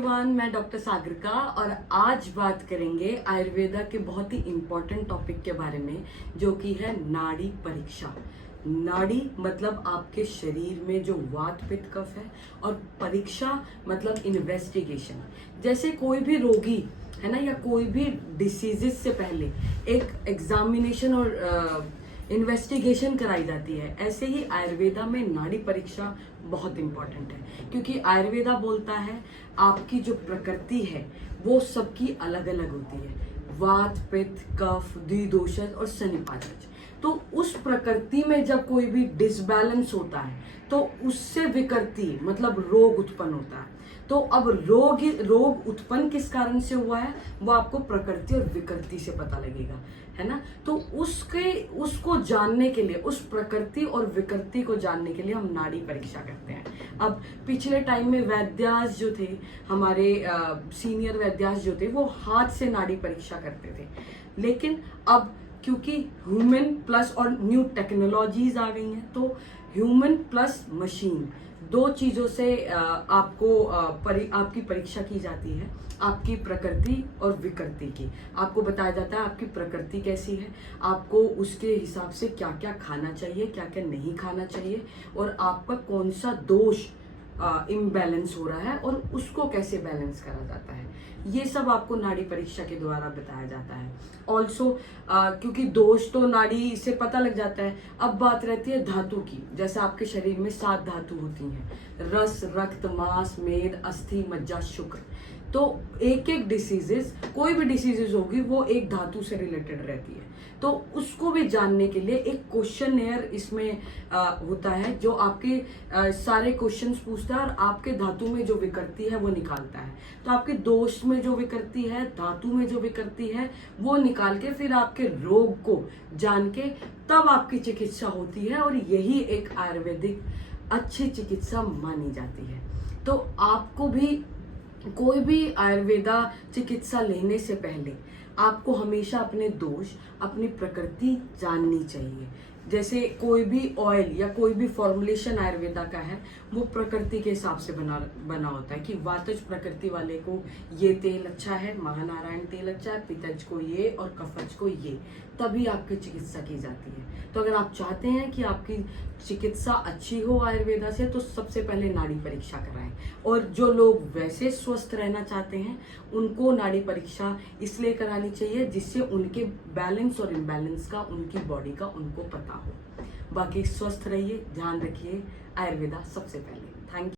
Everyone, मैं doctor Sagarika और आज बात करेंगे आयुर्वेदा के बहुत ही इम्पोर्टेंट टॉपिक के बारे में, जो कि है नाड़ी परीक्षा। नाड़ी मतलब आपके शरीर में जो वात पित्त कफ है, और परीक्षा मतलब इन्वेस्टिगेशन। जैसे कोई भी रोगी है ना, या कोई भी डिसीजेस से पहले एक एग्जामिनेशन और इन्वेस्टिगेशन कराई जाती है, ऐसे ही आयुर्वेदा में नाड़ी परीक्षा बहुत इंपॉर्टेंट है। क्योंकि आयुर्वेदा बोलता है आपकी जो प्रकृति है वो सबकी अलग अलग होती है, वात पित्त कफ द्विदोषज और शनिपाचज। तो उस प्रकृति में जब कोई भी डिसबैलेंस होता है तो उससे विकृति मतलब रोग उत्पन्न होता है। तो अब रोग उत्पन्न किस कारण से हुआ है वो आपको प्रकृति और विकृति से पता लगेगा, है ना। तो उसको जानने के लिए, उस प्रकृति और विकृति को जानने के लिए हम नाड़ी परीक्षा करते हैं। अब पिछले टाइम में वैद्यास जो थे, हमारे सीनियर वैद्यास जो थे, वो हाथ से नाड़ी परीक्षा करते थे। लेकिन अब क्योंकि ह्यूमन प्लस और न्यू टेक्नोलॉजीज आ गई हैं, तो ह्यूमन प्लस मशीन दो चीजों से आपकी परीक्षा की जाती है, आपकी प्रकृति और विकृति की। आपको बताया जाता है आपकी प्रकृति कैसी है, आपको उसके हिसाब से क्या क्या खाना चाहिए, क्या क्या नहीं खाना चाहिए, और आपका कौन सा दोष इम्बैलेंस हो रहा है और उसको कैसे बैलेंस करा जाता है। ये सब आपको नाड़ी परीक्षा के द्वारा बताया जाता है। ऑल्सो क्योंकि दोष तो नाड़ी से पता लग जाता है। अब बात रहती है धातु की। जैसे आपके शरीर में 7 धातु होती हैं, रस रक्त मांस मेद अस्थि मज्जा शुक्र। तो एक एक डिसीजेस, कोई भी डिसीजेस होगी वो एक धातु से रिलेटेड रहती है। तो उसको भी जानने के लिए एक क्वेश्चनएयर इसमें होता है, जो आपके सारे क्वेश्चंस पूछता है और आपके धातु में जो विकृति है वो निकालता है। तो आपके दोष में जो विकृति है, धातु में जो विकृति है, वो निकाल के फिर आपके रोग को जान के तब आपकी चिकित्सा होती है। और यही एक आयुर्वेदिक अच्छी चिकित्सा मानी जाती है। तो आपको भी कोई भी आयुर्वेदा चिकित्सा लेने से पहले आपको हमेशा अपने दोष, अपनी प्रकृति जाननी चाहिए। जैसे कोई भी ऑयल या कोई भी फॉर्मुलेशन आयुर्वेदा का है, वो प्रकृति के हिसाब से बना होता है कि वातज प्रकृति वाले को ये तेल अच्छा है, महानारायण तेल अच्छा है, पित्तज को ये और कफज को ये, तभी आपकी चिकित्सा की जाती है। तो अगर आप चाहते हैं कि आपकी चिकित्सा अच्छी हो आयुर्वेदा से, तो सबसे पहले नाड़ी परीक्षा कराएं। और जो लोग वैसे स्वस्थ रहना चाहते हैं उनको नाड़ी परीक्षा इसलिए करानी चाहिए जिससे उनके बैलेंस और इम्बैलेंस का, उनकी बॉडी का उनको पता हो। बाकी स्वस्थ रहिए, ध्यान रखिए, आयुर्वेदा सबसे पहले।